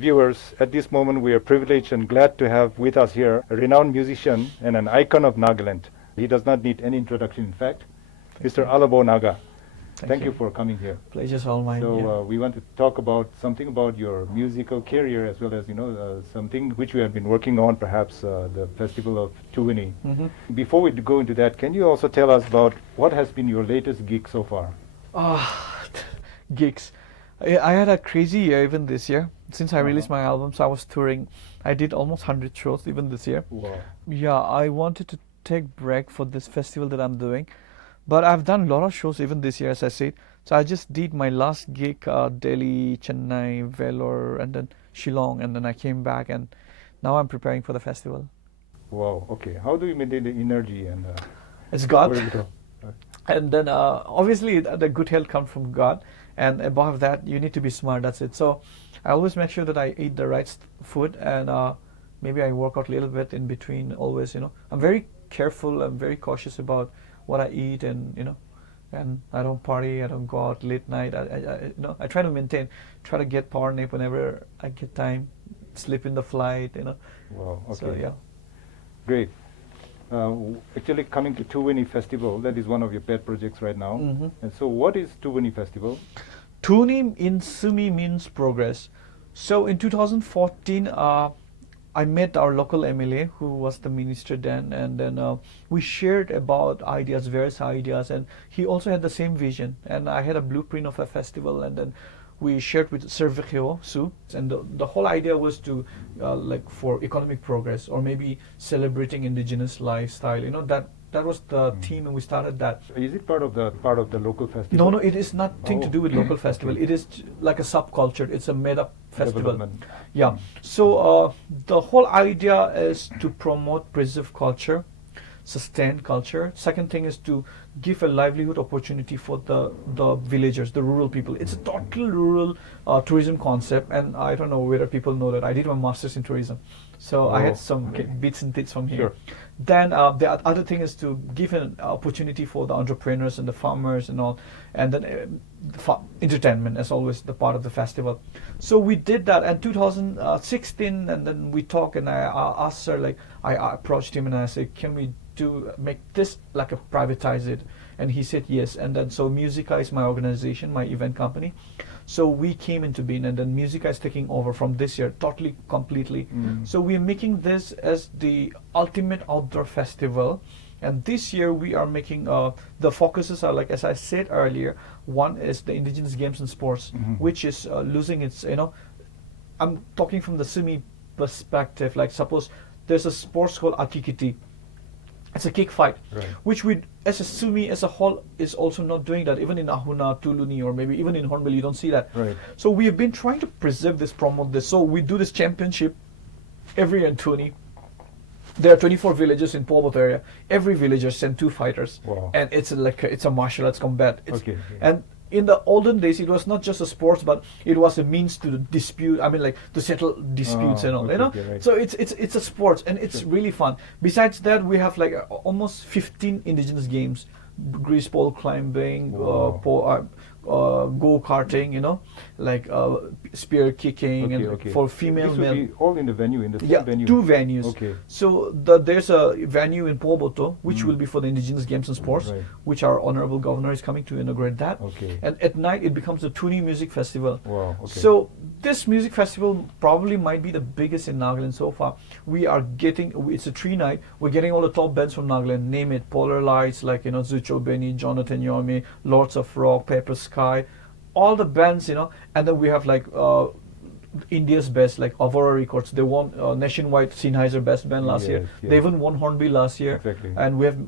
viewers, at this moment we are privileged and glad to have with us here a renowned musician and an icon of Nagaland. He does not need any introduction, in fact, Mr. Alobo Naga. Thank you for coming here. Pleasure's all mine. So we want to talk about something about your musical career, as well as something which we have been working on, perhaps the festival of Thuwuni. Before we go into that, can you also tell us about what has been your latest gig so far? Gigs. I had a crazy year even this year. Since I released my album, so I was touring. I did almost 100 shows even this year. Wow. Yeah, I wanted to take break for this festival that I'm doing. But I've done a lot of shows even this year, as I said. So I just did my last gig, Delhi, Chennai, Vellore, and then Shillong, and then I came back, and now I'm preparing for the festival. Wow, okay. How do you maintain the energy and... It's God. And then obviously the good health comes from God, and above that you need to be smart, that's it. So I always make sure that I eat the right food, and maybe I work out a little bit in between always, I'm very careful, I'm very cautious about what I eat, and and I don't party, I don't go out late night. I try to maintain, try to get power nap whenever I get time, sleep in the flight, Wow, okay. So yeah. Great. Actually, coming to Thuwuni Festival, that is one of your pet projects right now. And so what is Thuwuni Festival? Thuwuni in Sumi means progress. So in 2014, I met our local MLA, who was the minister then, and then we shared about ideas, various ideas, and he also had the same vision. And I had a blueprint of a festival, and then we shared with Servekio Su, and the whole idea was to like for economic progress, or maybe celebrating indigenous lifestyle. That was the theme, and we started that. Is it part of the local festival? No, it is nothing to do with local festival. Okay. It is like a subculture. It's a made-up festival. Development. Yeah. So the whole idea is to promote, preserve culture, sustain culture. Second thing is to give a livelihood opportunity for the villagers, the rural people. It's a total rural tourism concept, and I don't know whether people know that I did my master's in tourism. So I had some bits and bits from here. Sure. Then the other thing is to give an opportunity for the entrepreneurs and the farmers and all, and then entertainment as always the part of the festival. So we did that in 2016, and then we talked, and I asked her, like I approached him and I said, can we make this like a privatize it? And he said yes. And then so Musica is my organization, my event company. So we came into being, and then Musica is taking over from this year, totally, completely. So we're making this as the ultimate outdoor festival. And this year we are making, the focuses are, like as I said earlier, one is the indigenous games and sports, which is losing its, I'm talking from the Sumi perspective. Like suppose there's a sports called Akikiti. It's a kick fight, which we, as a Sumi as a whole, is also not doing that. Even in Ahuna, Tuluni, or maybe even in Hornbill, you don't see that. So we have been trying to preserve this, promote this. So we do this championship every year in Thuwuni. There are 24 villages in Pobot area. Every villager sent 2 fighters, and it's like it's a martial arts combat. And in the olden days, it was not just a sports, but it was a means to dispute. I mean, like to settle disputes and all. So it's a sports, and it's really fun. Besides that, we have like almost 15 indigenous games: grease pole climbing, go karting, like spear kicking, and for female, male. Will be all in the venue, in the same venue. 2 venues. So there's a venue in Poboto, which will be for the indigenous games and sports, which our honorable governor is coming to inaugurate that. And at night it becomes the Thuwuni Music Festival. So this music festival probably might be the biggest in Nagaland so far. We are getting, it's a 3-night. We're getting all the top bands from Nagaland. Name it: Polar Lights, like Zucho Benny, Jonathan Yomi, Lords of Rock, Paper Sky, all the bands, and then we have like India's best, like Aurora Records. They won nationwide Sennheiser Best Band last year. They even won Hornbill last year. And we have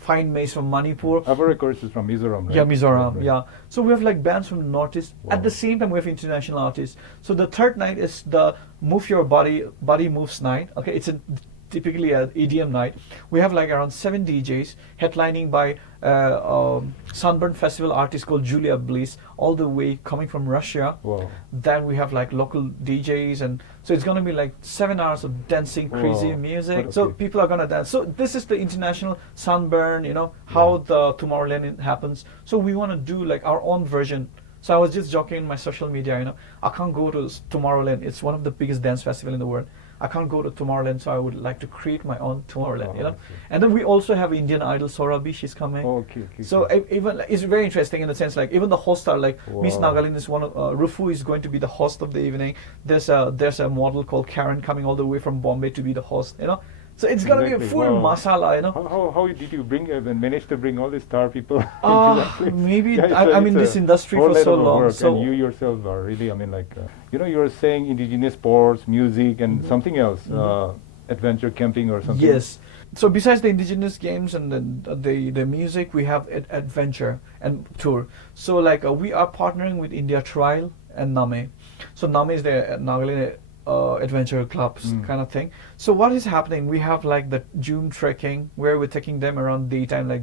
Fine Maze from Manipur. Aurora Records is from Mizoram, right? Yeah, Mizoram. Yeah. So we have like bands from the Northeast. At the same time, we have international artists. So the third night is the Move Your Body Moves night. Okay, it's typically an EDM night. We have like around 7 DJs headlining by Sunburn Festival artist called Julia Bliss, all the way coming from Russia. Then we have like local DJs, and so it's gonna be like 7 hours of dancing, crazy music. So people are gonna dance. So this is the international Sunburn, how the Tomorrowland happens. So we want to do like our own version So I was just joking in my social media, I can't go to Tomorrowland. It's one of the biggest dance festival in the world. I can't go to Tomorrowland, so I would like to create my own Tomorrowland, I see. And then we also have Indian Idol Sorabi, she's coming. Okay. So even it's very interesting in the sense like even the hosts are like Miss Wow. Nagaland is one of Rufu is going to be the host of the evening. There's a model called Karen coming all the way from Bombay to be the host, So it's gonna be a Exactly. full Wow. masala, How did you bring and manage to bring all these star people into that place? Maybe Yeah, I'm in it's this a industry whole for so level of long. work, So and you yourself are really, you were saying indigenous sports, music, and something else, adventure camping or something. yes. So besides the indigenous games and the music, we have adventure and tour. So like we are partnering with India Trail and Name. So Name is the Nagaland adventure clubs kind of thing. So what is happening? We have like the Zoom trekking where we're taking them around daytime, like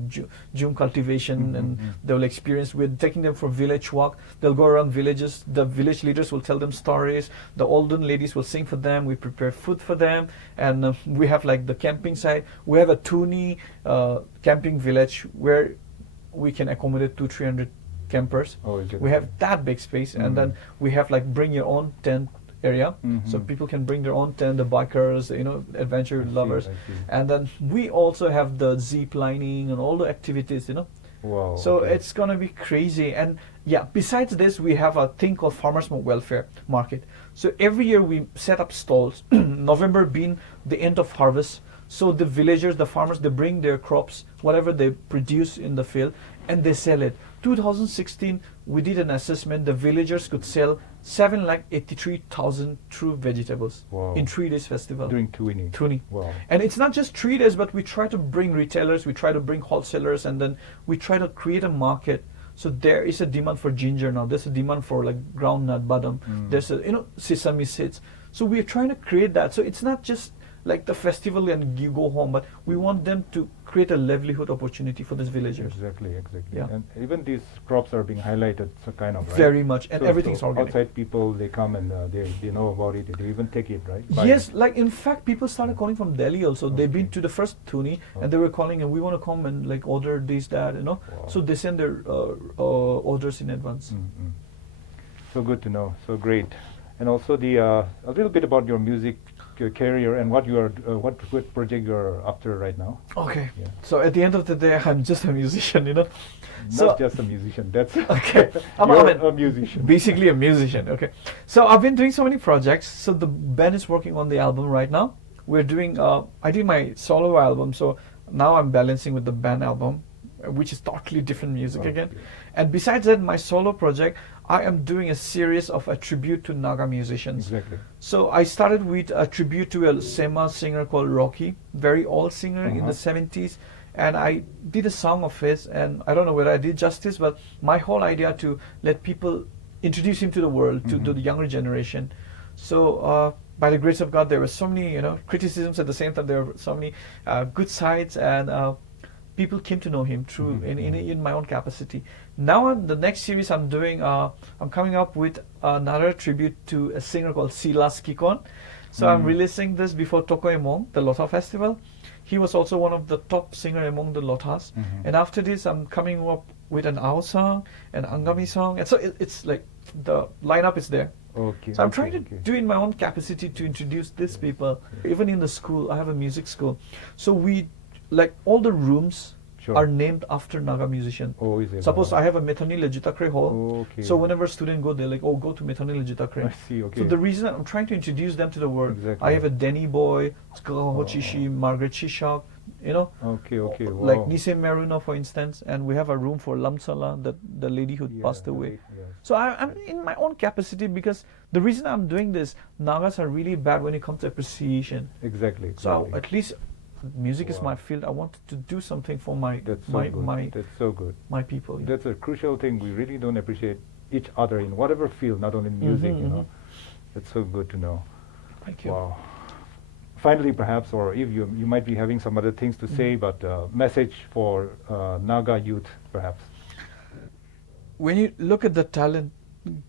Zoom cultivation, and they will experience. We're taking them for village walk. They'll go around villages. The village leaders will tell them stories. The olden ladies will sing for them. We prepare food for them, and we have like the camping site. We have a Thuwuni camping village where we can accommodate 200-300 campers. Oh, is it? We have that big space, and then we have like bring your own tent area, so people can bring their own tent, the bikers, adventure lovers. I see. And then we also have the zip lining and all the activities, Wow. So okay. it's gonna be crazy. And yeah, besides this, we have a thing called Farmers Welfare Market. So every year we set up stalls, November being the end of harvest. So the villagers, the farmers, they bring their crops, whatever they produce in the field, and they sell it. 2016, we did an assessment. The villagers could sell 783,000 true vegetables Wow. in 3 days festival. During Thuwuni. Thuwuni. Wow. And it's not just 3 days, but we try to bring retailers, we try to bring wholesalers, and then we try to create a market. So there is a demand for ginger now. There's a demand for like groundnut, badam. There's a sesame seeds. So we're trying to create that. So it's not just like the festival and you go home, but we want them to create a livelihood opportunity for these villagers. Exactly. Yeah. And even these crops are being highlighted, so kind of, right? Very much, and So- everything's so organic. Outside people, they come and they know about it. They even take it, right? Buy Yes, it. like in fact, people started calling from Delhi also. They've been to the first Thuwuni, and they were calling, and we want to come and like order this, that, Wow. So they send their orders in advance. So good to know. So great. And also a little bit about your music career and what you are, what project you're after right now. Okay. Yeah. So at the end of the day, I'm just a musician, So- Not just a musician. That's Okay. You're a musician. Basically a musician. Okay. So I've been doing so many projects. So the band is working on the album right now. We're doing. I did my solo album, so now I'm balancing with the band album, which is totally different music Okay. again. And besides that, my solo project, I am doing a series of a tribute to Naga musicians. Exactly. So I started with a tribute to a Sema singer called Rocky, very old singer in the 70s. And I did a song of his, and I don't know whether I did justice, but my whole idea to let people introduce him to the world, to the younger generation. So by the grace of God, there were so many, criticisms at the same time. There were so many good sides, and people came to know him through in my own capacity. Now the next series I'm doing, I'm coming up with another tribute to a singer called Silas Kikon. So I'm releasing this before Tokoemong, the Lotha Festival. He was also one of the top singer among the Lothas. And after this, I'm coming up with an Ao song, an Angami song. And so it's like the lineup is there. Okay. So I'm trying to do in my own capacity to introduce these people. Even in the school, I have a music school. So we, like all the rooms are named after Naga musician. Oh, is it? Suppose Wow. I have a Methani Lejutakre hall. Okay. So whenever students go, they're like, oh, go to Methani Lejutakre. I see. Okay. So the reason I'm trying to introduce them to the world, Exactly. I have a Denny Boy, Skaho Chishi, Margaret Shishak, Okay. Okay. Wow. like Nisem Maruna, for instance, and we have a room for Lamsala, the lady who Yeah, passed away. right, yes. So I'm in my own capacity, because the reason I'm doing this, Nagas are really bad when it comes to appreciation. Exactly. So at least music is my field. I wanted to do something for That's so my good. my That's so good. my people. That's a crucial thing. We really don't appreciate each other in whatever field, not only in music. That's so good to know. Thank you. Wow. Finally, perhaps, or if you might be having some other things to say, but message for Naga youth, perhaps. When you look at the talent,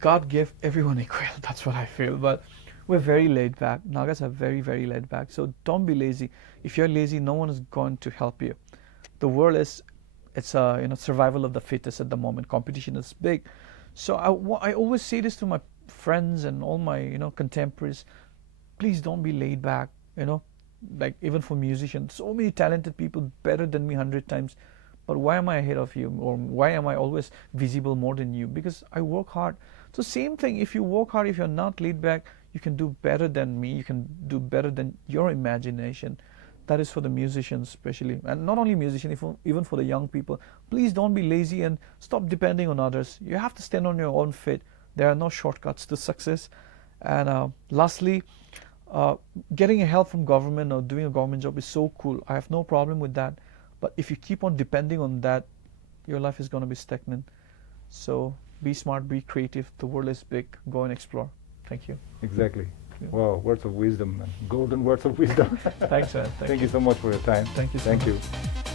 God gave everyone equal. That's what I feel. But we're very laid back. Nagas are very, very laid back. So don't be lazy. If you're lazy, no one is going to help you. The world is, it's survival of the fittest at the moment. Competition is big. So I always say this to my friends and all my contemporaries. Please don't be laid back. Like even for musicians, so many talented people better than me 100 times. But why am I ahead of you, or why am I always visible more than you? Because I work hard. So same thing. If you work hard, if you're not laid back, you can do better than me. You can do better than your imagination. That is for the musicians especially, and not only musicians, even for the young people. Please don't be lazy and stop depending on others. You have to stand on your own feet. There are no shortcuts to success. And lastly, getting help from government or doing a government job is so cool. I have no problem with that. But if you keep on depending on that, your life is going to be stagnant. So be smart, be creative. The world is big. Go and explore. Thank you. Exactly. Yeah. Wow, words of wisdom, man. Golden words of wisdom. Thanks, man. Thank you so much for your time. Thank you so Thank much. you.